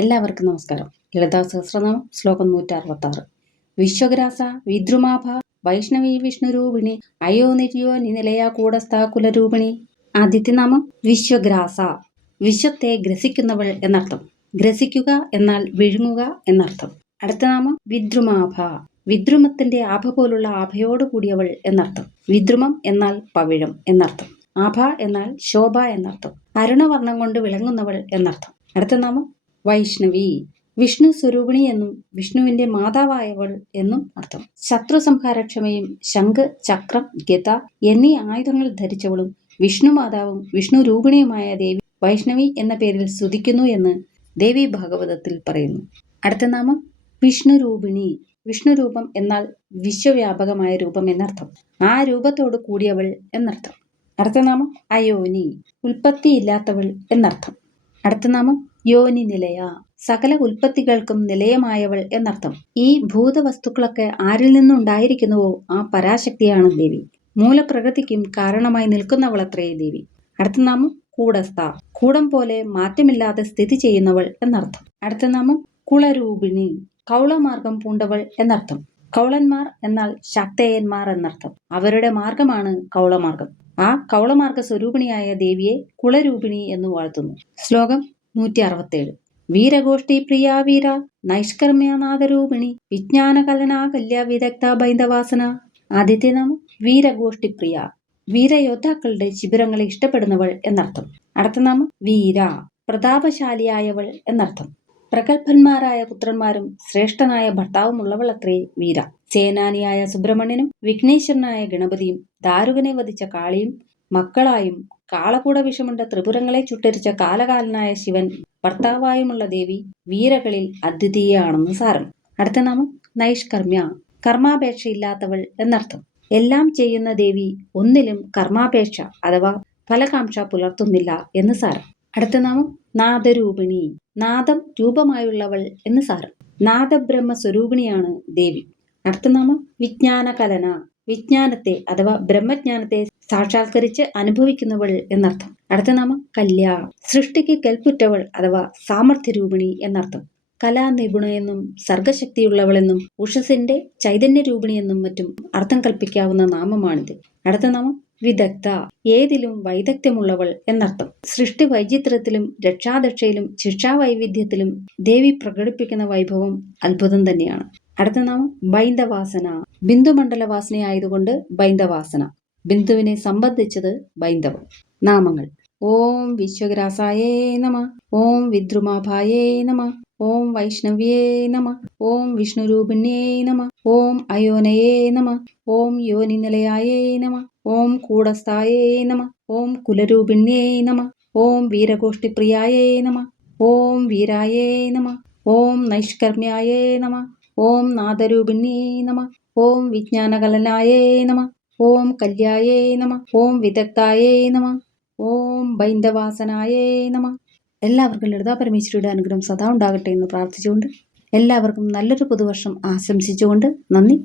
എല്ലാവർക്കും നമസ്കാരം. ലളിതാ സഹസ്രനാമം ശ്ലോകം നൂറ്റി അറുപത്തി ആറ് വിശ്വഗ്രാസ വിദ്രുമാഭ വൈഷ്ണവി വിഷ്ണുരൂപിണി അയോ നിര്യോ നിലയ കൂടസ്ഥ കുലരൂപിണി. ആദ്യത്തെ നാമം വിശ്വഗ്രാസ. വിശ്വത്തെ ഗ്രസിക്കുന്നവൾ എന്നർത്ഥം. ഗ്രസിക്കുക എന്നാൽ വിഴുങ്ങുക എന്നർത്ഥം. അടുത്ത നാമം വിദ്രുമാഭ. വിദ്രുമത്തിന്റെ ആഭ പോലുള്ള ആഭയോട് കൂടിയവൾ എന്നർത്ഥം. വിദ്രുമം എന്നാൽ പവിഴം എന്നർത്ഥം. ആഭ എന്നാൽ ശോഭ എന്നർത്ഥം. അരുണവർണം കൊണ്ട് വിളങ്ങുന്നവൾ എന്നർത്ഥം. അടുത്ത നാമം വൈഷ്ണവി. വിഷ്ണു സ്വരൂപിണി എന്നും വിഷ്ണുവിന്റെ മാതാവായവൾ എന്നും അർത്ഥം. ശത്രു സംഹാരക്ഷമയും ശംഖ് ചക്രം ഗത എന്നീ ആയുധങ്ങൾ ധരിച്ചവളും വിഷ്ണു മാതാവും വിഷ്ണു രൂപിണിയുമായ ദേവി വൈഷ്ണവി എന്ന പേരിൽ സ്തുതിക്കുന്നു എന്ന് ദേവി ഭാഗവതത്തിൽ പറയുന്നു. അടുത്ത നാമം വിഷ്ണു രൂപിണി. വിഷ്ണു രൂപം എന്നാൽ വിശ്വവ്യാപകമായ രൂപം എന്നർത്ഥം. ആ രൂപത്തോട് കൂടിയവൾ എന്നർത്ഥം. അടുത്ത നാമം അയോനി. ഉൽപ്പത്തിയില്ലാത്തവൾ എന്നർത്ഥം. അടുത്ത നാമം യോനി നിലയ. സകല ഉൽപ്പത്തികൾക്കും നിലയമായവൾ എന്നർത്ഥം. ഈ ഭൂതവസ്തുക്കളൊക്കെ ആരിൽ നിന്നുണ്ടായിരിക്കുന്നുവോ? ആ പരാശക്തിയാണ് ദേവി. മൂലപ്രകൃതിക്കും കാരണമായി നിൽക്കുന്നവളത്രേ ദേവി. അടുത്ത നാമം കൂടസ്ഥ. കൂടം പോലെ മാറ്റമില്ലാതെ സ്ഥിതി ചെയ്യുന്നവൾ എന്നർത്ഥം. അടുത്ത നാമം കുളരൂപിണി. കൗളമാർഗം പൂണ്ടവൾ എന്നർത്ഥം. കൗളന്മാർ എന്നാൽ ശക്തേയന്മാർ എന്നർത്ഥം. അവരുടെ മാർഗമാണ് കൗളമാർഗം. ആ കൗളമാർഗ സ്വരൂപിണിയായ ദേവിയെ കുളരൂപിണി എന്ന് വാഴ്ത്തുന്നു. ശ്ലോകം നൂറ്റി അറുപത്തേഴ് വീരഗോഷ്ഠി പ്രിയാവീര നൈഷ്കർമ്മ്യനാഥരൂപിണി വിജ്ഞാനകലന കല്യ വിദഗ്ധ ബൈന്ദവാസന. ആദ്യത്തെ നാമം വീരഗോഷ്ഠി പ്രിയ. വീരയോദ്ധാക്കളുടെ ശിബിരങ്ങളെ ഇഷ്ടപ്പെടുന്നവൾ എന്നർത്ഥം. അടുത്ത നാമം വീര പ്രതാപശാലിയായവൾ എന്നർത്ഥം. പ്രഗത്ഭന്മാരായ പുത്രന്മാരും ശ്രേഷ്ഠനായ ഭർത്താവുമുള്ളവളത്രേ വീര. സേനാനിയായ സുബ്രഹ്മണ്യനും വിഘ്നേശ്വരനായ ഗണപതിയും ദാരുകനെ വധിച്ച കാളിയും മക്കളായും കാളകൂട വിഷമുണ്ട. ത്രിപുരങ്ങളെ ചുട്ടരിച്ച കാലകാലനായ ശിവൻ ഭർത്താവായുമുള്ള ദേവി വീരകളിൽ അദ്വിതീയാണെന്ന് സാരം. അടുത്ത നാമം നൈഷ്കർമ്മ്യ. കർമാപേക്ഷയില്ലാത്തവൾ എന്നർത്ഥം. എല്ലാം ചെയ്യുന്ന ദേവി ഒന്നിലും കർമാപേക്ഷ അഥവാ ഫലകാംക്ഷ പുലർത്തുന്നില്ല എന്ന് സാരം. അടുത്ത നാമം നാദരൂപിണി. നാദം രൂപമായുള്ളവൾ എന്ന് സാരം. നാദബ്രഹ്മ സ്വരൂപിണിയാണ് ദേവി. അടുത്ത നാമം വിജ്ഞാനകലന. വിജ്ഞാനത്തെ അഥവാ ബ്രഹ്മജ്ഞാനത്തെ സാക്ഷാത്കരിച്ച് അനുഭവിക്കുന്നവൾ എന്നർത്ഥം. അടുത്ത നാമം കല്യ. സൃഷ്ടിക്ക് കൽപ്പുറ്റവൾ അഥവാ സാമർഥ്യരൂപിണി എന്നർത്ഥം. കലാനിപുണയെന്നും സർഗശക്തിയുള്ളവളെന്നും ഉഷസിന്റെ ചൈതന്യരൂപിണിയെന്നും മറ്റും അർത്ഥം കൽപ്പിക്കാവുന്ന നാമമാണിത്. അടുത്ത നാമം വിദഗ്ധ. ഏതിലും വൈദഗ്ധ്യമുള്ളവൾ എന്നർത്ഥം. സൃഷ്ടി വൈചിത്രത്തിലും രക്ഷാദക്ഷയിലും ശിക്ഷാവൈവിധ്യത്തിലും ദേവി പ്രകടിപ്പിക്കുന്ന വൈഭവം അത്ഭുതം തന്നെയാണ്. അടുത്ത നാമം ബൈന്ദവാസന ബിന്ദുമണ്ഡല വാസനയായതുകൊണ്ട് ബൈന്ദവാസന ബിന്ദുവിനെ സംബന്ധിച്ചത് ബൈന്ദവം നാമങ്ങൾ ഓം വിശ്വഗ്രാസായേ നമ ഓം വിദ്രുമാഭായേ നമ ഓം വൈഷ്ണവ്യേ നമ ഓം വിഷ്ണുരൂപിണ്യേ നമ ഓം അയോനയേ നമ ഓം യോനിനിലയായേ നമ ഓം കൂടസ്ഥായേ നമ ഓം കുലരൂപിണ്യേ നമ ഓം വീരഗോഷ്ഠിപ്രിയായേ നമ ഓം വീരായേ നമ ഓം നൈഷ്കർമ്മ്യായേ നമ ഓം നാദരൂപിണ്യേ നമ ഓം വിജ്ഞാനകലനായേ നമ ഓം കല്യായേ നമ ഓം വിദഗ്ധായേ നമ ഓം ബൈന്ദവാസനായേ നമ. എല്ലാവർക്കും ലളിതാ പരമേശ്വരിയുടെ അനുഗ്രഹം സദാ ഉണ്ടാകട്ടെ എന്ന് പ്രാർത്ഥിച്ചുകൊണ്ട് എല്ലാവർക്കും നല്ലൊരു പുതുവർഷം ആശംസിച്ചുകൊണ്ട് നന്ദി